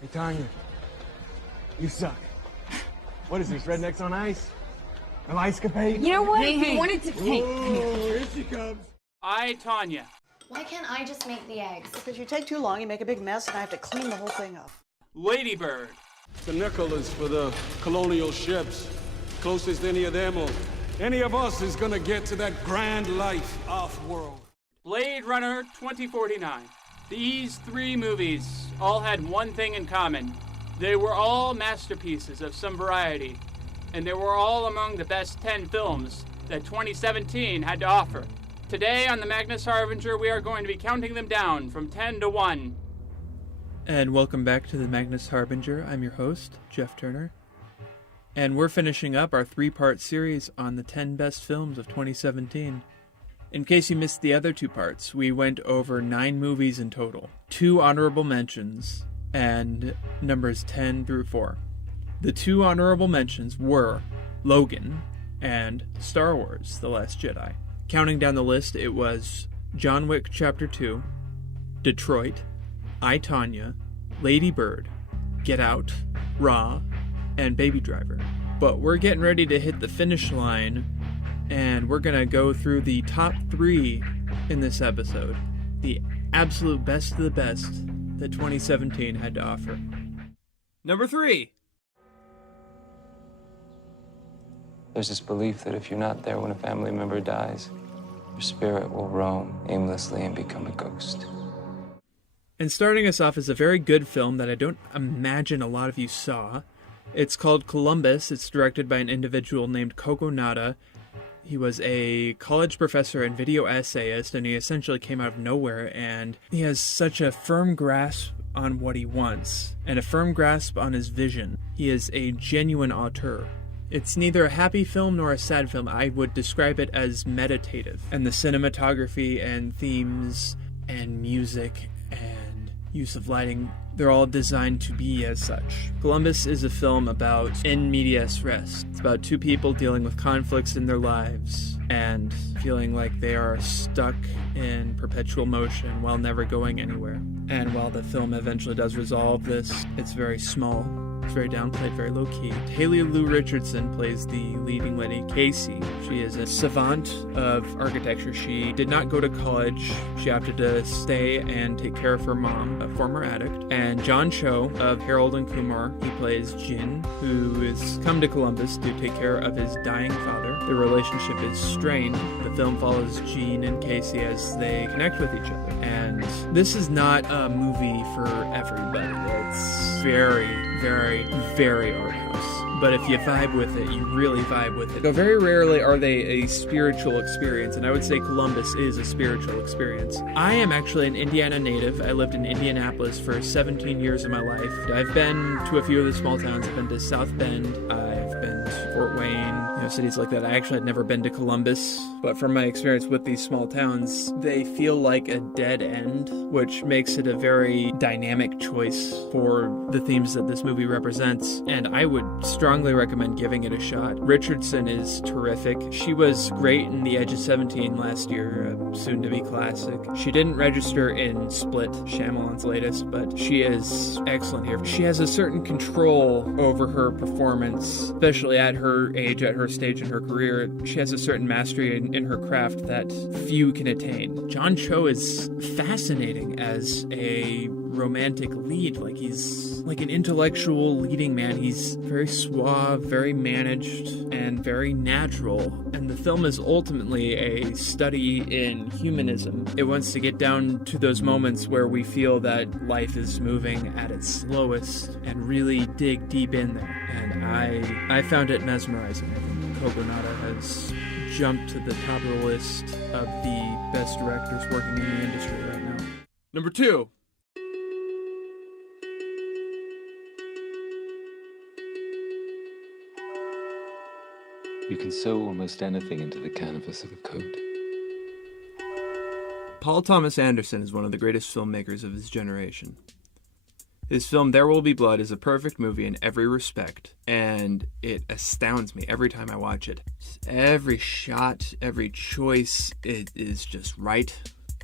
Hey, Tanya, you suck. What is this, Rednecks on Ice? An ice capade? You know what? Hey. You wanted to take. Oh, here she comes. I, Tanya. Why can't I just make the eggs? Because you take too long, you make a big mess, and I have to clean the whole thing up. Ladybird. The nickel is for the colonial ships. Closest any of them or any of us is gonna get to that grand life off-world. Blade Runner 2049. These three movies all had one thing in common. They were all masterpieces of some variety, and they were all among the best 10 films that 2017 had to offer. Today on the Magnus Harbinger, we are going to be counting them down from 10 to 1. And welcome back to the Magnus Harbinger. I'm your host, Jeff Turner. And we're finishing up our 3-part series on the 10 best films of 2017. In case you missed the other 2 parts, we went over 9 movies in total, 2 honorable mentions, and numbers 10 through 4. The 2 honorable mentions were Logan and Star Wars: The Last Jedi. Counting down the list, it was John Wick Chapter 2, Detroit, I, Tanya, Lady Bird, Get Out, Raw, and Baby Driver. But we're getting ready to hit the finish line, and we're going to go through the top 3 in this episode. The absolute best of the best that 2017 had to offer. Number 3. There's this belief that if you're not there when a family member dies, your spirit will roam aimlessly and become a ghost. And starting us off is a very good film that I don't imagine a lot of you saw. It's called Columbus. It's directed by an individual named Koko Nada. He was a college professor and video essayist, and he essentially came out of nowhere, and he has such a firm grasp on what he wants, and a firm grasp on his vision. He is a genuine auteur. It's neither a happy film nor a sad film. I would describe it as meditative, and the cinematography and themes and music and use of lighting, they're all designed to be as such. Columbus is a film about in medias res. It's about 2 people dealing with conflicts in their lives and feeling like they are stuck in perpetual motion while never going anywhere. And while the film eventually does resolve this, it's very small. It's very downplayed, very low-key. Haley Lou Richardson plays the leading lady, Casey. She is a savant of architecture. She did not go to college. She opted to stay and take care of her mom, a former addict. And John Cho of Harold and Kumar, he plays Jin, who has come to Columbus to take care of his dying father. Their relationship is strained. The film follows Jean and Casey as they connect with each other. And this is not a movie for everybody. It's very, very, very art house. But if you vibe with it, you really vibe with it. So very rarely are they a spiritual experience, and I would say Columbus is a spiritual experience. I am actually an Indiana native. I lived in Indianapolis for 17 years of my life. I've been to a few of the small towns. I've been to South Bend. I've been to Fort Wayne, cities like that. I actually had never been to Columbus, but from my experience with these small towns, they feel like a dead end, which makes it a very dynamic choice for the themes that this movie represents, and I would strongly recommend giving it a shot. Richardson is terrific. She was great in The Edge of 17 last year, a soon-to-be classic. She didn't register in Split, Shyamalan's latest, but she is excellent here. She has a certain control over her performance, especially at her age, at her stage in her career. She has a certain mastery in her craft that few can attain. John Cho is fascinating as a romantic lead. Like, he's like an intellectual leading man. He's very suave, very managed, and very natural. And the film is ultimately a study in humanism. It wants to get down to those moments where we feel that life is moving at its slowest and really dig deep in there. And I found it mesmerizing. I think Koko Nada has jumped to the top of the list of the best directors working in the industry right now. Number 2. You can sew almost anything into the canvas of a coat. Paul Thomas Anderson is one of the greatest filmmakers of his generation. His film There Will Be Blood is a perfect movie in every respect, and it astounds me every time I watch it. Every shot, every choice, it is just right.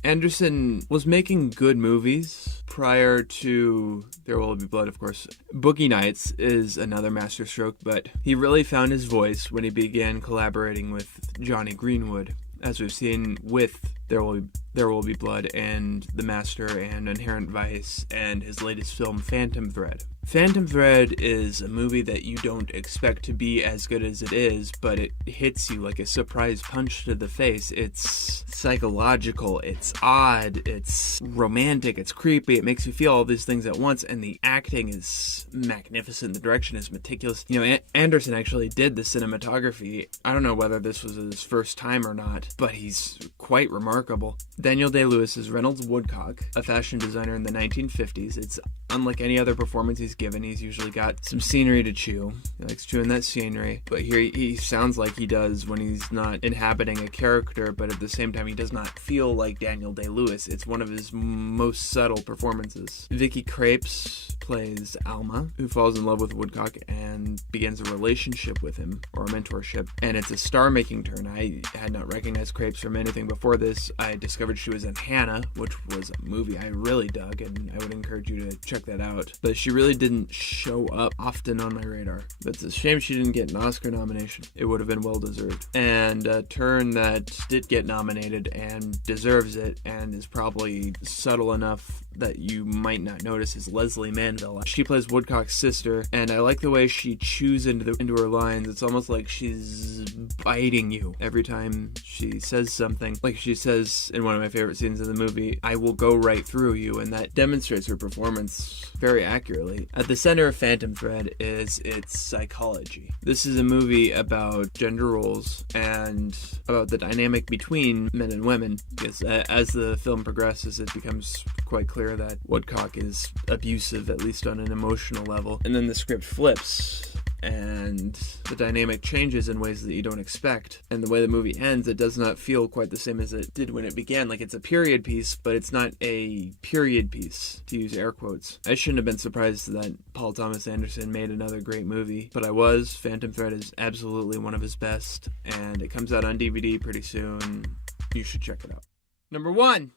Anderson was making good movies prior to There Will Be Blood, of course. Boogie Nights is another masterstroke, but he really found his voice when he began collaborating with Johnny Greenwood, as we've seen with There Will Be Blood and The Master and Inherent Vice and his latest film, Phantom Thread. Phantom Thread is a movie that you don't expect to be as good as it is, but it hits you like a surprise punch to the face. It's psychological, it's odd, it's romantic, it's creepy, it makes you feel all these things at once, and the acting is magnificent, the direction is meticulous. You know, Anderson actually did the cinematography. I don't know whether this was his first time or not, but he's quite remarkable. Daniel Day-Lewis is Reynolds Woodcock, a fashion designer in the 1950s. It's unlike any other performance he's given. He's usually got some scenery to chew. He likes chewing that scenery. But here he sounds like he does when he's not inhabiting a character, but at the same time he does not feel like Daniel Day-Lewis. It's one of his most subtle performances. Vicky Krieps plays Alma, who falls in love with Woodcock and begins a relationship with him, or a mentorship. And it's a star-making turn. I had not recognized Krieps from anything before this. I discovered she was in Hannah, which was a movie I really dug, and I would encourage you to check that out. But she really didn't show up often on my radar. It's a shame she didn't get an Oscar nomination. It would have been well deserved. And a turn that did get nominated and deserves it, and is probably subtle enough that you might not notice, is Leslie Manville. She plays Woodcock's sister, and I like the way she chews into her lines. It's almost like she's biting you every time she says something. Like she says in one of my favorite scenes in the movie, "I will go right through you," and that demonstrates her performance very accurately. At the center of Phantom Thread is its psychology. This is a movie about gender roles and about the dynamic between men and women, because as the film progresses, it becomes quite clear that Woodcock is abusive, at least on an emotional level. And then the script flips, and the dynamic changes in ways that you don't expect. And the way the movie ends, it does not feel quite the same as it did when it began. Like, it's a period piece, but it's not a period piece, to use air quotes. I shouldn't have been surprised that Paul Thomas Anderson made another great movie, but I was. Phantom Thread is absolutely one of his best, and it comes out on DVD pretty soon. You should check it out. Number 1.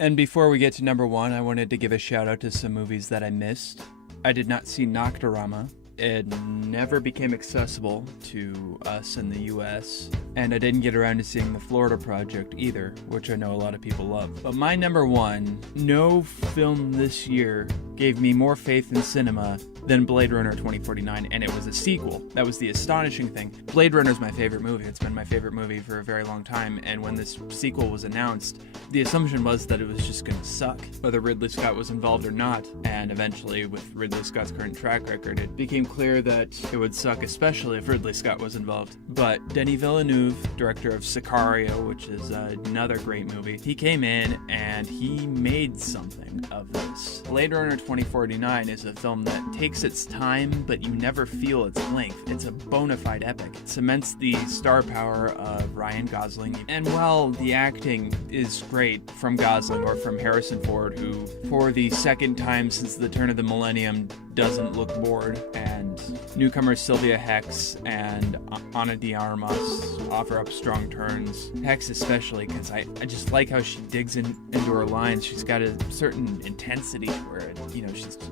And before we get to number 1, I wanted to give a shout out to some movies that I missed. I did not see Nocturama. It never became accessible to us in the US, and I didn't get around to seeing The Florida Project either, which I know a lot of people love. But my number 1, no film this year gave me more faith in cinema than Blade Runner 2049, and it was a sequel. That was the astonishing thing. Blade Runner is my favorite movie. It's been my favorite movie for a very long time, and when this sequel was announced, the assumption was that it was just going to suck, whether Ridley Scott was involved or not. And eventually, with Ridley Scott's current track record, it became clear that it would suck, especially if Ridley Scott was involved. But Denis Villeneuve, director of Sicario, which is another great movie, he came in and he made something of this. Blade Runner 2049 is a film that takes its time, but you never feel its length. It's a bona fide epic. It cements the star power of Ryan Gosling. And while the acting is great from Gosling or from Harrison Ford, who for the second time since the turn of the millennium doesn't look bored, and newcomers Sylvia Hex and Ana de Armas offer up strong turns. Hex especially, because I just like how she digs into her lines. She's got a certain intensity where it,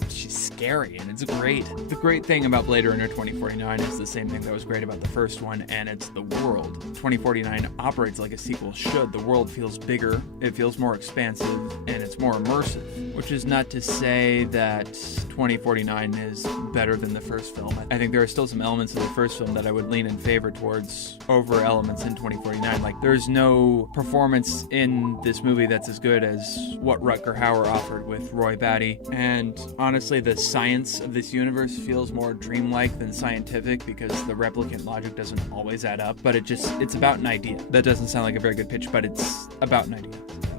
she's scary, and it's great. The great thing about Blade Runner 2049 is the same thing that was great about the first one, and it's the world. 2049 operates like a sequel should. The world feels bigger, it feels more expansive, and it's more immersive, which is not to say that 2049 is better than the first film. I think there are still some elements of the first film that I would lean in favor towards over elements in 2049. Like, there's no performance in this movie that's as good as what Rutger Hauer offered with Roy Batty. And honestly, the science of this universe feels more dreamlike than scientific, because the replicant logic doesn't always add up. But it's about an idea. That doesn't sound like a very good pitch, but it's about an idea.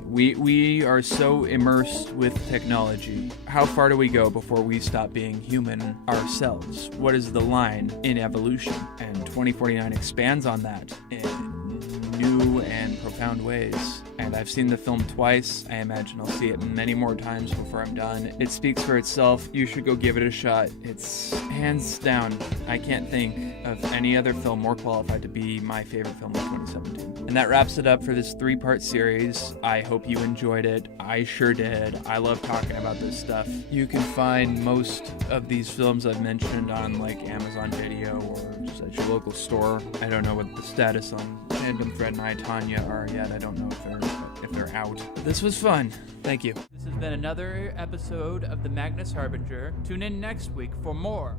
We are so immersed with technology. How far do we go before we stop being human ourselves? What is the line in evolution? And 2049 expands on that in new and profound ways. And I've seen the film twice. I imagine I'll see it many more times before I'm done. It speaks for itself. You should go give it a shot. It's hands down, I can't think of any other film more qualified to be my favorite film of 2017. And that wraps it up for this 3-part series. I hope you enjoyed it. I sure did. I love talking about this stuff. You can find most of these films I've mentioned on like Amazon Video or just at your local store. I don't know what the status on Fandom Fred and I, Tanya, are yet. I don't know if they're out. But this was fun. Thank you. This has been another episode of the Magnus Harbinger. Tune in next week for more